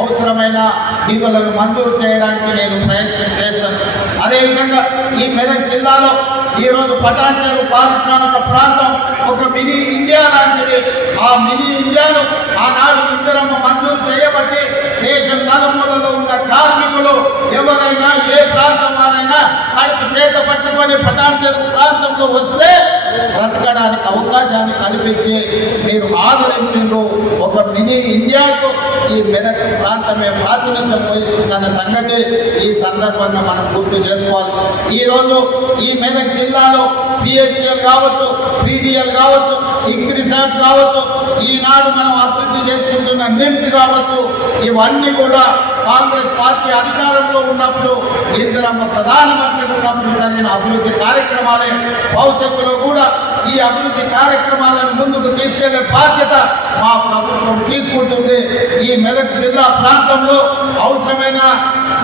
అవసరమైన నిధులను మంజూరు చేయడానికి నేను ప్రయత్నం చేస్తాను. అదేవిధంగా ఈ మెదక్ జిల్లాలో ఈరోజు పటాన్చెరు పారిశ్రామిక ప్రాంతం ఒక మినీ ఇండియా లాంటిది. ఆ మినీ ఇండియాను ఆనాడు ఇందిరమ్మ మంజూరు చేయబట్టి దేశం నలుమూలలో ఉన్న కార్మికులు ఎవరైనా ఏ ప్రాంతం వారైనా కడుపు చేత పట్టుకొని పటాన్చెరు ప్రాంతంలో వస్తే బ్రతకడానికి అవకాశాన్ని కల్పించి మీరు ఆదరించిండు. ఒక మినీ ఇండియాకు ఈ మెదక్ ప్రాంతమే ప్రాతినిధ్యం వహిస్తుందన్న సంగతి ఈ సందర్భంగా మనం గుర్తు చేసుకోవాలి. ఈరోజు ఈ మెదక్ జిల్లాలో పిహెచ్ఎల్ కావచ్చు, పీడిఎల్ కావచ్చు, ఇంగ్రిసాట్ కావచ్చు, ఈనాడు మనం అభివృద్ధి చేసుకుంటున్న నిమ్స్ కావచ్చు, ఇవన్నీ కూడా కాంగ్రెస్ పార్టీ అధికారంలో ఉన్నప్పుడు ఇందిరమ్మ ప్రధానమంత్రి ఉన్నప్పుడు జరిగిన అభివృద్ధి కార్యక్రమాలే. భవిష్యత్తులో కూడా ఈ అభివృద్ధి కార్యక్రమాలను ముందుకు తీసుకెళ్లే బాధ్యత మా ప్రభుత్వం తీసుకుంటుంది. ఈ మెదక్ జిల్లా ప్రాంతంలో అవసరమైన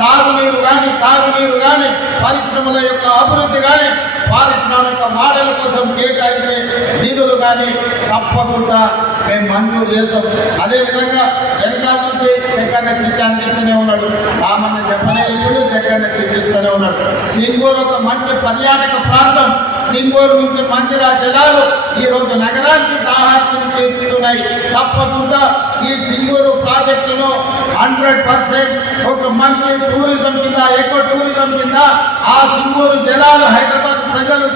సాగునీరు కానీ, తాగునీరు కానీ, పరిశ్రమల యొక్క అభివృద్ధి కానీ, పారిశ్రామిక మోడల్ కోసం కేటాయించే నిధులు కానీ తప్పకుండా మేము మంజూరు చేస్తాం. అదేవిధంగా వెనకాల నుంచి జగన్న చిట్టి అందిస్తూనే ఉన్నాడు. రామన్న చెప్పనే ఇప్పుడు జగన్న చిట్టి ఇస్తూనే ఉన్నాడు. సింగూరు ఒక మంచి పర్యాటక ప్రాంతం. సింగూరు నుంచి మందిర జలాలు ఈరోజు నగరానికి దాహార్తిని తీర్చుతున్నాయి. తప్పకుండా ఈ సింగూరు ప్రాజెక్టులో 100% ఒక మంచి టూరిజం కింద, ఎకో టూరిజం కింద ఆ సింగూరు జలాలు హైదరాబాద్ ప్రజలు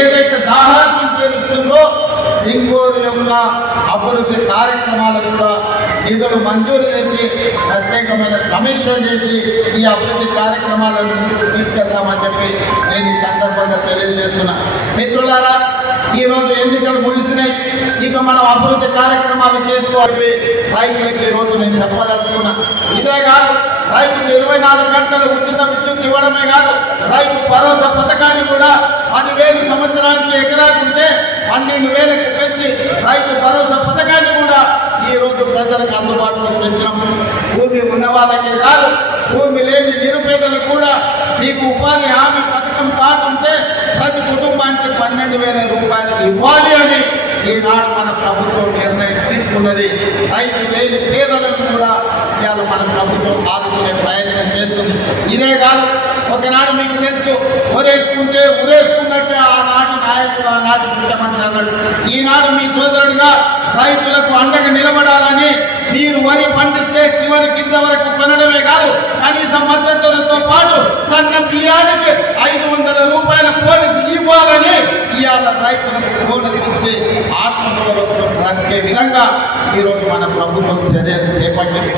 ఏదైతే దాహార్తిని తీరుస్తుందో సింగూరు యొక్క అభివృద్ధి కార్యక్రమాలు కూడా నిధులు మంజూరు చేసి ప్రత్యేకమైన సమీక్ష చేసి ఈ అభివృద్ధి కార్యక్రమాలను తీసుకెళ్తామని చెప్పి నేను ఈ సందర్భంగా తెలియజేస్తున్నా. మిత్రులారా, ఈరోజు ఎన్నికలు ముగిసినాయి. ఇక మనం అభివృద్ధి కార్యక్రమాలు చేసుకోవాలి. రైతులకి ఈరోజు నేను చెప్పదలుచుకున్నా. ఇదే కాదు, రైతుకు 24 గంటలు ఉచిత విద్యుత్ ఇవ్వడమే కాదు, రైతు భరోసా పథకాన్ని కూడా 10,000 సంవత్సరానికి ఎకరాకుంటే 12,000కి పెంచి రైతు భరోసా పథకాన్ని కూడా ఈ రోజు ప్రజలకు అందుబాటులోకి పెంచాం. భూమి ఉన్న వాళ్ళకే కాదు, భూమి లేని నిరుపేదలు కూడా మీకు ఉపాధి హామీ పథకం కాకుంటే ప్రతి కుటుంబానికి 12,000 రూపాయలు ఇవ్వాలి అని ఈనాడు మన ప్రభుత్వం నిర్ణయం తీసుకున్నది. రైతు లేని పేదలను కూడా ఇవాళ మన ప్రభుత్వం ఆదుకునే ప్రయత్నం చేస్తుంది. ఇదే కాదు, ఒకనాడు మీకు తెలుసు, ఊరేసుకుంటే ఊరేసుకున్నట్టే ఆనాటి నాయకుడు, ఆనాటి ముఖ్యమంత్రి అన్నాడు. ఈనాడు మీ సోదరుడుగా రైతులకు అండగా నిలబడాలని మీరు వరి పండిస్తే చివరి కింద వరకు కొనడమే కాదు, కనీస మద్దతులతో పాటు సన్న బియ్యానికి 500 రూపాయల బోనస్ ఇవ్వాలని ఇవాళ రైతులకు బోనస్ ఇచ్చి ఆత్మగౌరవంతో బ్రతికే విధంగా ఈరోజు మన ప్రభుత్వం చర్యలు చేపట్టింది.